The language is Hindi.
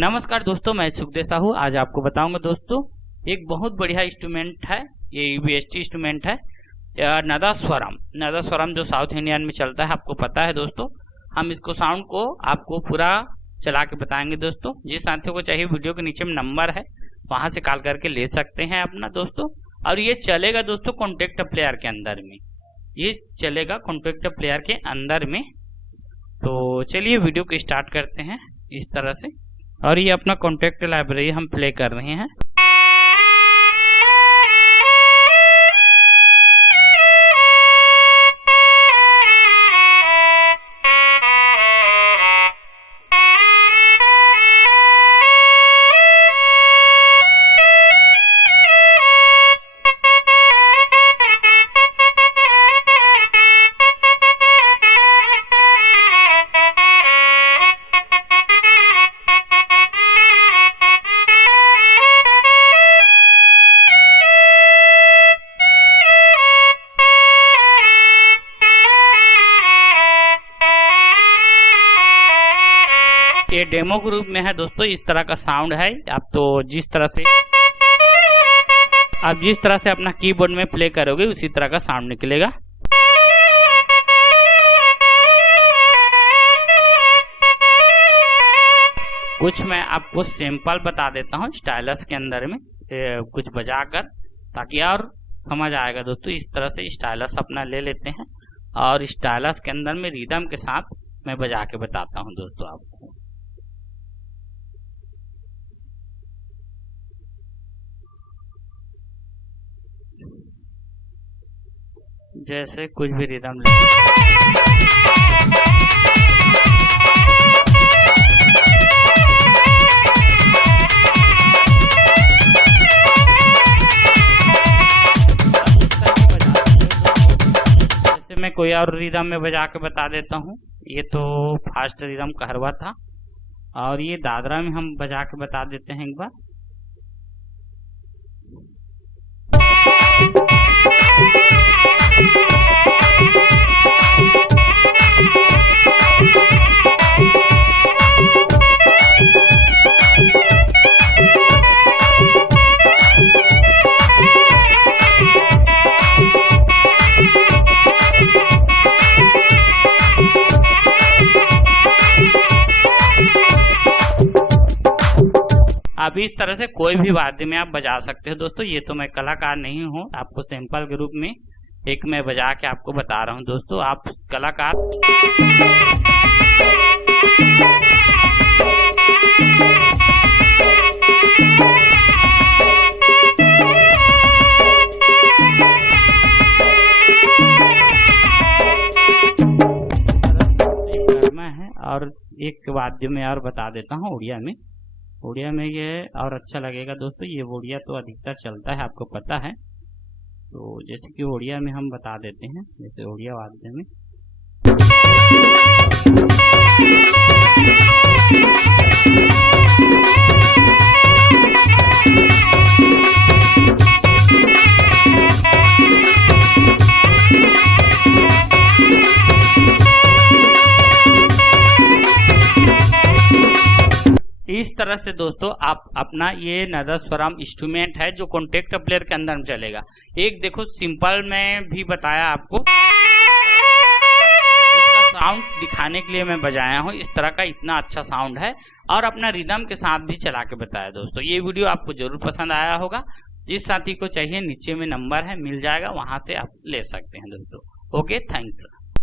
नमस्कार दोस्तों, मैं सुखदेव साहू। आज आपको बताऊंगा दोस्तों एक बहुत बढ़िया इंस्ट्रूमेंट है। ये यूबीएसटी इंस्ट्रूमेंट है नादस्वरम। नादस्वरम जो साउथ इंडियन में चलता है, आपको पता है दोस्तों। हम इसको साउंड को आपको पूरा चला के बताएंगे दोस्तों। जिस साथियों को चाहिए वीडियो के नीचे में नंबर है, वहां से कॉल करके ले सकते हैं अपना दोस्तों। और ये चलेगा दोस्तों कॉन्टैक्ट प्लेयर के अंदर में, ये चलेगा कॉन्टैक्ट प्लेयर के अंदर में। तो चलिए वीडियो को स्टार्ट करते हैं इस तरह से। और ये अपना कॉन्टैक्ट लाइब्रेरी हम प्ले कर रहे हैं। ये डेमो ग्रुप में है दोस्तों, इस तरह का साउंड है। आप तो जिस तरह से अपना कीबोर्ड में प्ले करोगे उसी तरह का साउंड निकलेगा। कुछ मैं आपको सैंपल बता देता हूँ स्टाइलस के अंदर में कुछ बजाकर, ताकि और समझ आएगा दोस्तों। इस तरह से स्टाइलस अपना ले लेते हैं और स्टाइलस के अंदर में रिदम के साथ मैं बजा के बताता हूँ दोस्तों आपको। जैसे कुछ भी रिदम जैसे मैं कोई और रिदम में बजा के बता देता हूँ। ये तो फास्ट रिदम कहरवा था, और ये दादरा में हम बजा के बता देते हैं एक बार। अभी इस तरह से कोई भी वाद्य में आप बजा सकते हो दोस्तों। ये तो मैं कलाकार नहीं हूँ, आपको सैंपल के रूप में एक मैं बजा के आपको बता रहा हूँ दोस्तों। आप कलाकार है। और एक वाद्य में और बता देता हूँ उड़िया में। उड़िया में ये और अच्छा लगेगा दोस्तों। ये उड़िया तो अधिकतर चलता है, आपको पता है। तो जैसे कि उड़िया में हम बता देते हैं, जैसे उड़िया वाद्य में इस तरह से दोस्तों आप अपना ये नादस्वरम इंस्ट्रूमेंट है जो कॉन्टैक्ट प्लेयर के अंदर में चलेगा। एक देखो सिंपल में भी बताया आपको, इसका साउंड दिखाने के लिए मैं बजाया हूँ। इस तरह का इतना अच्छा साउंड है, और अपना रिदम के साथ भी चला के बताया दोस्तों। ये वीडियो आपको जरूर पसंद आया होगा। जिस साथी को चाहिए नीचे में नंबर है, मिल जाएगा, वहां से आप ले सकते हैं दोस्तों। Okay, thanks.